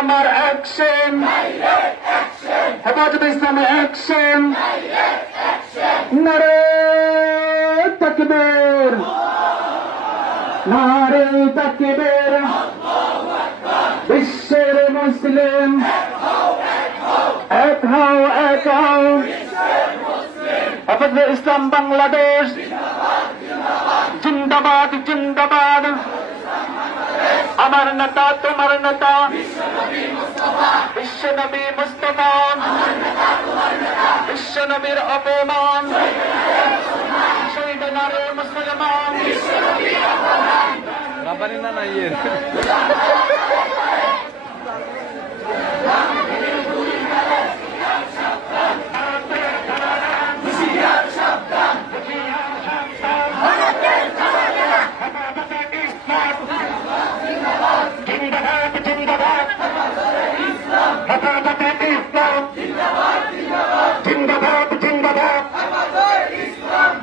আমার অ্যাকশন হেফাজত ইসলামী অ্যাকশন নারে তকবীর নারে তকবীর বিশ্বের মুসলিম। এক হও এক হও। হেফাজত ইসলাম বাংলাদেশ। জিন্দাবাদ জিন্দাবাদ। আমার নেতা, তোমার নেতা। বিশ্ব নবী মুস্তফা। বিশ্ব নবীর অপমান। শহীদ নারে মুসলমান। রাব্বানি না না ইয়ে।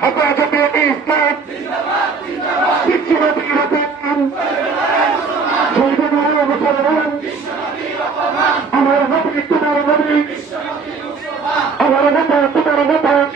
হেফাজতে ইসলাম বিশ্বনবীর অপমান শহীদনারে মুসলমান আমার নবী তোমার নবী আমার